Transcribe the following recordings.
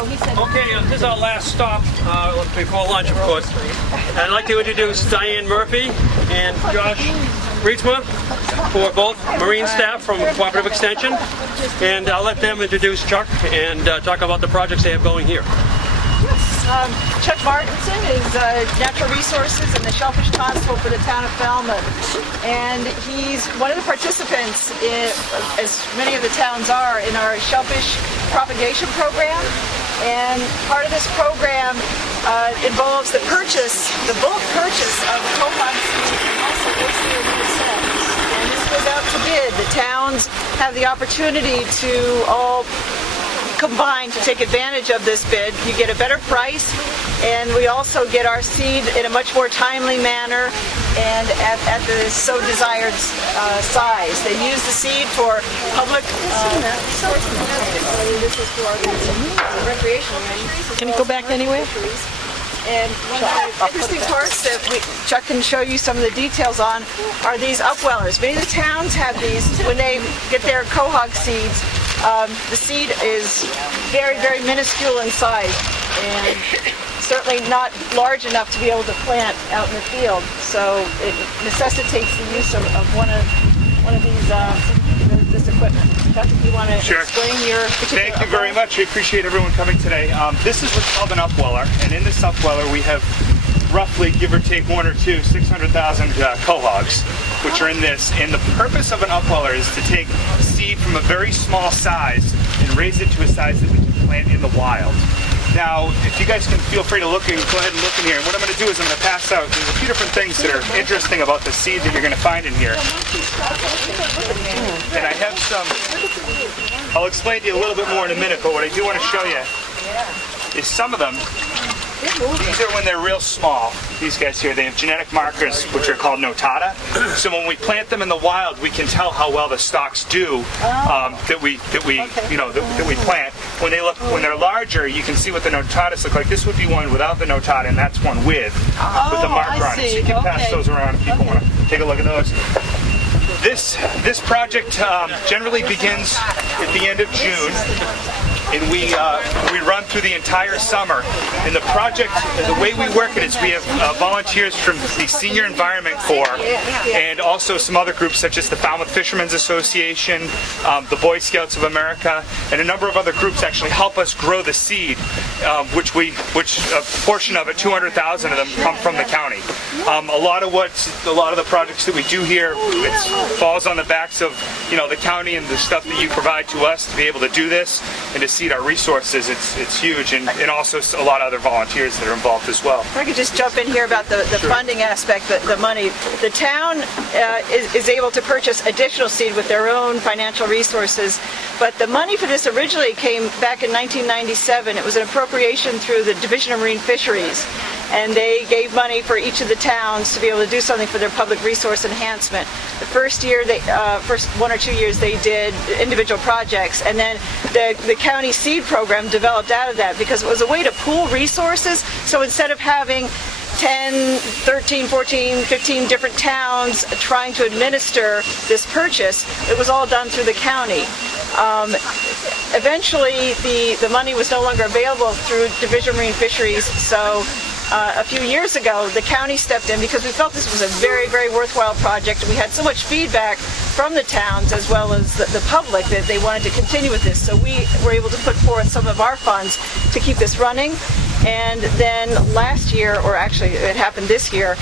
Okay, this is our last stop before lunch, of course. I'd like to introduce Diane Murphy and Josh Reitsma, who are both Marine staff from Cooperative Extension. And I'll let them introduce Chuck and talk about the projects they have going here. Chuck Martinsen is Natural Resources and the Shellfish Constable for the town of Falmouth. And he's one of the participants, as many of the towns are, in our shellfish propagation program. And part of this program involves the bulk purchase of cohog seed and also oyster set. And this goes out to bid. The towns have the opportunity to all combine to take advantage of this bid. You get a better price, and we also get our seed in a much more timely manner and at the so desired size. They use the seed for public resources. This is for our recreational use. Can you go back anyway? And one of the interesting parts that Chuck can show you some of the details on are these upwellers. Many of the towns have these when they get their cohog seeds. The seed is very, very minuscule in size and certainly not large enough to be able to plant out in the field. So it necessitates the use of one of these this equipment. Chuck, if you want to explain your particular Thank you very much. I appreciate everyone coming today. This is what's called an upweller, and in this upweller we have roughly, give or take one or two, 600,000 cohogs, which are in this. And the purpose of an upweller is to take seed from a very small size and raise it to a size that we can plant in the wild. Now, if you guys can feel free to go ahead and look in here. And what I'm going to do is I'm going to pass out. There's a few different things that are interesting about the seed that you're going to find in here. And I have some, I'll explain to you a little bit more in a minute, but what I do want to show you is some of them. These are when they're real small. These guys here, they have genetic markers which are called notata. So when we plant them in the wild, we can tell how well the stalks do that we plant. When they're larger, you can see what the notatas look like. This would be one without the notata, and that's one with the marker on it. So you can pass those around if people want to take a look at those. This project generally begins at the end of June, and we run through the entire summer. And the project, the way we work it is we have volunteers from the Senior Environment Corps and also some other groups such as the Falmouth Fishermen's Association, the Boy Scouts of America, and a number of other groups actually help us grow the seed, which a portion of it, 200,000 of them, come from the county. A lot of the projects that we do here, it falls on the backs of the county and the stuff that you provide to us to be able to do this and to seed our resources. It's huge, and also a lot of other volunteers that are involved as well. If I could just jump in here about the funding aspect, the money. The town is able to purchase additional seed with their own financial resources, but the money for this originally came back in 1997. It was an appropriation through the Division of Marine Fisheries, and they gave money for each of the towns to be able to do something for their public resource enhancement. The first year, first 1 or 2 years, they did individual projects, and then the county seed program developed out of that because it was a way to pool resources. So instead of having 10, 13, 14, 15 different towns trying to administer this purchase, it was all done through the county. Eventually, the money was no longer available through Division of Marine Fisheries, so a few years ago, the county stepped in because we felt this was a very, very worthwhile project. We had so much feedback from the towns as well as the public that they wanted to continue with this. So we were able to put forth some of our funds to keep this running. And then last year, or actually it happened this year,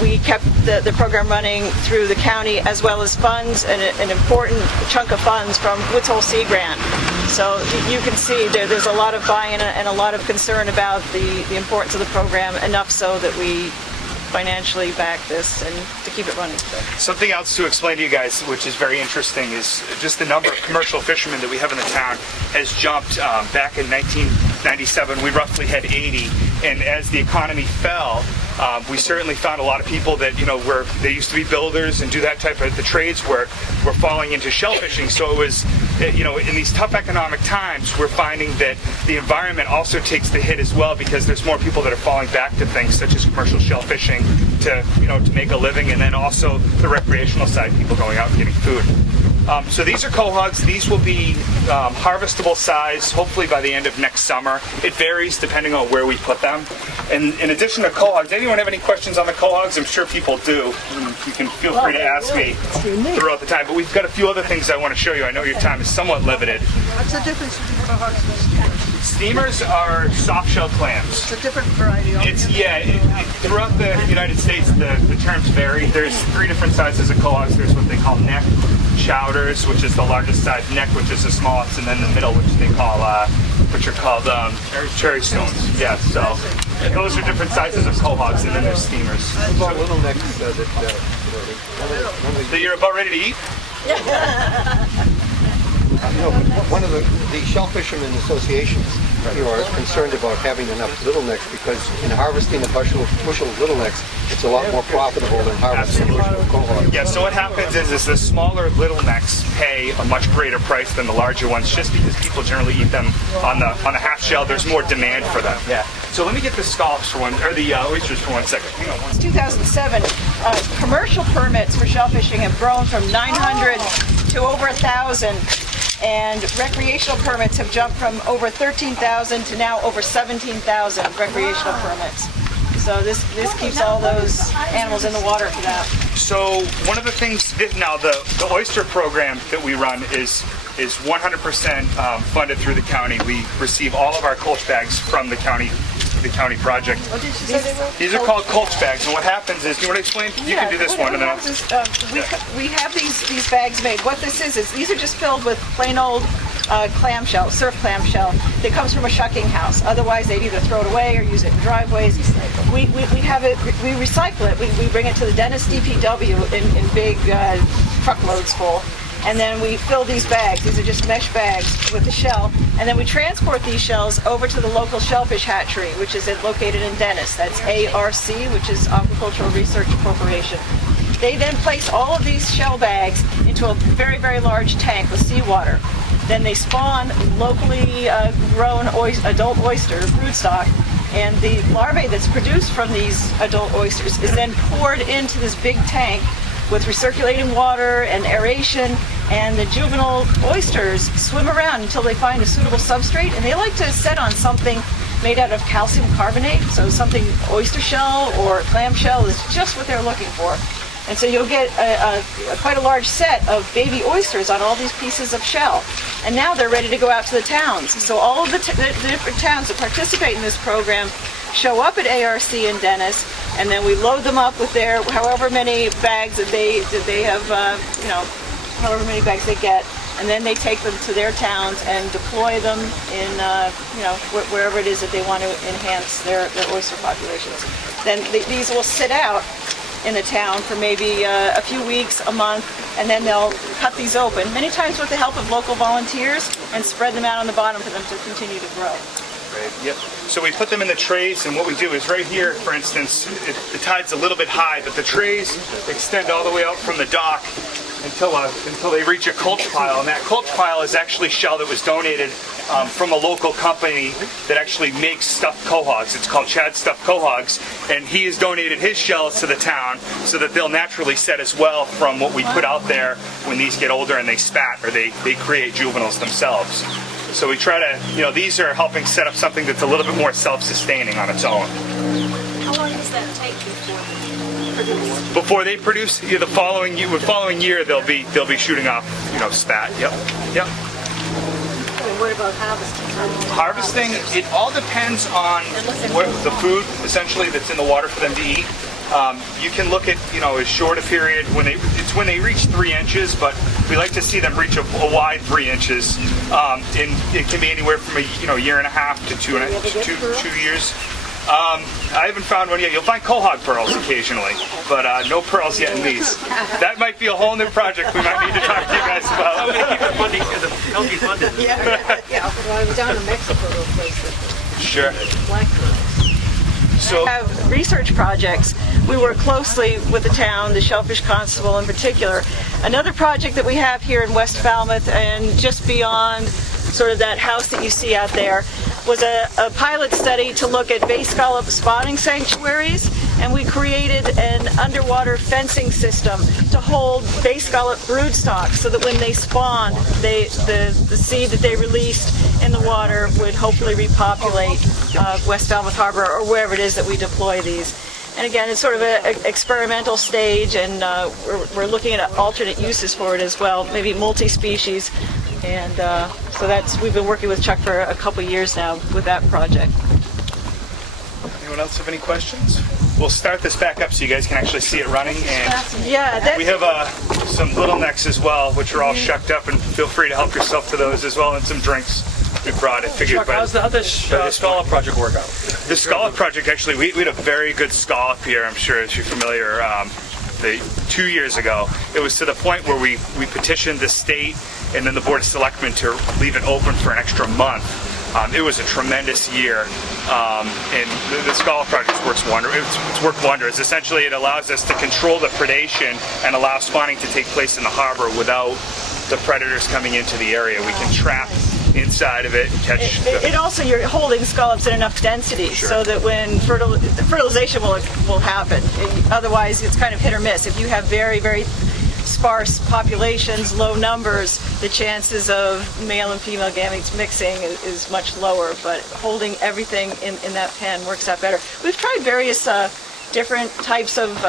we kept the program running through the county as well as funds, an important chunk of funds from Woods Hole Sea Grant. So you can see there's a lot of buy-in and a lot of concern about the importance of the program, enough so that we financially back this and to keep it running. Something else to explain to you guys, which is very interesting, is just the number of commercial fishermen that we have in the town has jumped. Back in 1997, we roughly had 80, and as the economy fell, we certainly found a lot of people that they used to be builders and do that type of the trades work were falling into shellfishing. So it was in these tough economic times, we're finding that the environment also takes the hit as well because there's more people that are falling back to things such as commercial shellfishing to make a living, and then also the recreational side, people going out and getting food. So these are quahogs. These will be harvestable size, hopefully by the end of next summer. It varies depending on where we put them. And in addition to quahogs, anyone have any questions on the quahogs? I'm sure people do. You can feel free to ask me throughout the time. But we've got a few other things I want to show you. I know your time is somewhat limited. What's the difference between quahogs and steamers? Steamers are soft-shell clams. It's a different variety. Throughout the United States, the terms vary. There's 3 different sizes of quahogs. There's what they call neck, chowders, which is the largest size, neck, which is the smallest, and then the middle, which they call, which are called cherry stones. Yeah, so those are different sizes of quahogs, and then there's steamers. About little necks that you're about ready to eat? one of the Shell Fishermen associations are concerned about having enough little necks because in harvesting a bushel of little necks, it's a lot more profitable than harvesting a bushel of quahogs. Yeah, so what happens is the smaller little necks pay a much greater price than the larger ones just because people generally eat them on the half shell. There's more demand for them. Yeah. So let me get the scallops for the oysters for 1 second. Hang on one second. 2007, commercial permits for shell fishing have grown from 900 to over 1,000. And recreational permits have jumped from over 13,000 to now over 17,000 recreational permits. So this keeps all those animals in the water for that. So one of the things now the oyster program that we run is 100% funded through the county. We receive all of our culch bags from the county project. What did you say they were? These are called culch bags, and what happens is, do you want to explain? You can do this one, and then we have these bags made. What this is these are just filled with plain old clamshell, surf clamshell that comes from a shucking house. Otherwise, they'd either throw it away or use it in driveways. We have it. We recycle it. We bring it to the Dennis DPW in big truckloads full. And then we fill these bags. These are just mesh bags with the shell. And then we transport these shells over to the local shellfish hatchery, which is located in Dennis. That's ARC, which is Aquaculture Research Corporation. They then place all of these shell bags into a very, very large tank with seawater. Then they spawn locally grown adult oyster broodstock. And the larvae that's produced from these adult oysters is then poured into this big tank with recirculating water and aeration, and the juvenile oysters swim around until they find a suitable substrate, and they like to set on something made out of calcium carbonate, so something oyster shell or clam shell is just what they're looking for. And so you'll get quite a large set of baby oysters on all these pieces of shell. And now they're ready to go out to the towns. So all of the different towns that participate in this program show up at ARC in Dennis, and then we load them up with their however many bags that they have, however many bags they get, and then they take them to their towns and deploy them in, wherever it is that they want to enhance their oyster populations. Then these will sit out in the town for maybe a few weeks, a month, and then they'll cut these open, many times with the help of local volunteers, and spread them out on the bottom for them to continue to grow. Yep. So we put them in the trays, and what we do is right here, for instance, the tide's a little bit high, but the trays extend all the way out from the dock until they reach a culch pile, and that culch pile is actually shell that was donated from a local company that actually makes stuffed quahogs. It's called Chad Stuffed Quahogs, and he has donated his shells to the town so that they'll naturally set as well from what we put out there when these get older and they spat or they create juveniles themselves. So we try to, these are helping set up something that's a little bit more self-sustaining on its own. How long does that take before they produce? The following year they'll be shooting off, spat. Yep. And what about harvesting? Harvesting, it all depends on what the food essentially that's in the water for them to eat. You can look at, as short a period when they reach 3 inches, but we like to see them reach a wide 3 inches. And it can be anywhere from a year and a half to 2 years. I haven't found one yet. You'll find quahog pearls occasionally, but no pearls yet in these. That might be a whole new project we might need to talk to you guys about. Help you fund it. Yeah. Well, I was down in Mexico to a place that Sure. black pearls. So, Have research projects. We work closely with the town, the Shellfish Constable in particular. Another project that we have here in West Falmouth and just beyond sort of that house that you see out there was a pilot study to look at bay scallop spawning sanctuaries and we created an underwater fencing system to hold bay scallop broodstock, so that when they spawn, the seed that they released in the water would hopefully repopulate West Falmouth Harbor or wherever it is that we deploy these. And again, it's sort of an experimental stage, and we're looking at alternate uses for it as well, maybe multi-species. And so we've been working with Chuck for a couple years now with that project. Anyone else have any questions? We'll start this back up so you guys can actually see it running. And Yeah, we have some little necks as well, which are all shucked up, and feel free to help yourself to those as well, and some drinks we brought. I figured Chuck, how's the scallop project work out? The scallop project, actually, we had a very good scallop here, I'm sure, as you're familiar. 2 years ago, it was to the point where we petitioned the state and then the Board of Selectmen to leave it open for an extra month. It was a tremendous year, and the scallop project works wonders. It's worked wonders. Essentially, it allows us to control the predation and allow spawning to take place in the harbor without the predators coming into the area. We can trap inside of it and catch. It also, you're holding scallops in enough density so that when fertilization will happen. Otherwise, it's kind of hit or miss. If you have very, very sparse populations, low numbers, the chances of male and female gametes mixing is much lower. But holding everything in that pen works out better. We've tried various different types of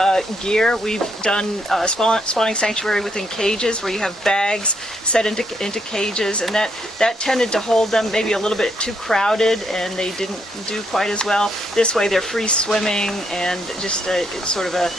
gear. We've done spawning sanctuary within cages, where you have bags set into cages, and that tended to hold them maybe a little bit too crowded, and they didn't do quite as well. This way they're free swimming, and just it's sort of a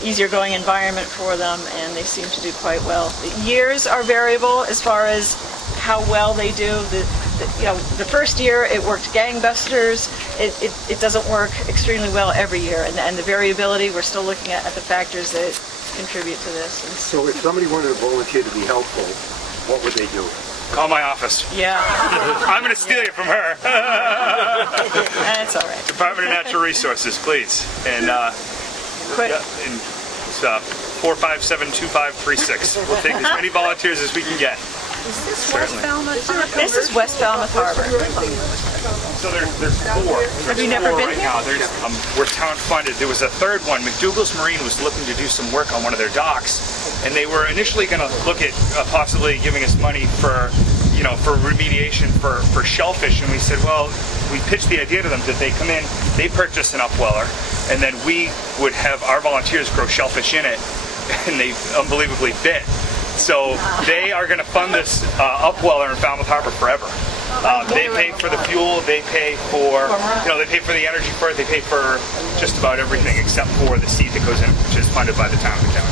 easier going environment for them, and they seem to do quite well. The years are variable as far as how well they do. The first year it worked gangbusters. It doesn't work extremely well every year, and the variability, we're still looking at the factors that contribute to this. And So if somebody wanted to volunteer to be helpful, what would they do? Call my office. yeah, I'm going to steal you from her. that's all right. Department of Natural Resources, please. And Quick. and it's 457-2536. We'll take as many volunteers as we can get. Is this West Falmouth Harbor? This is West Falmouth Harbor. So there's four. Have you never been right here? now. There's we're town funded. There was a third one. McDougall's Marine was looking to do some work on one of their docks, and they were initially going to look at possibly giving us money for remediation for shellfish. And we said, well, we pitched the idea to them that they come in, they purchase an upweller, and then we would have our volunteers grow shellfish in it, and they unbelievably bit. So they are going to fund this upweller in Falmouth Harbor forever. They pay for the fuel, they pay for they pay for the energy for it, they pay for just about everything except for the seed that goes in, which is funded by the town of the county.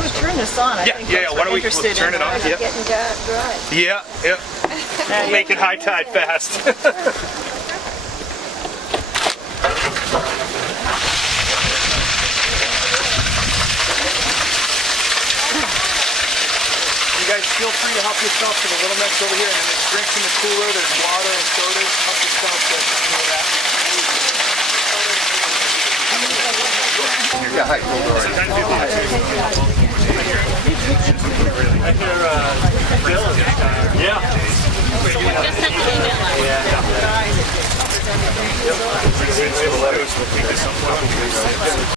We'll turn this on. I think folks Why don't are we interested turn in it on? Yep. Getting dry. Yeah. We'll make it high tide fast. You guys feel free to help yourself to the little necks over here, and then there's drinks in the cooler, there's water and sodas. Help yourself to some of that. Yeah, hi. Yeah.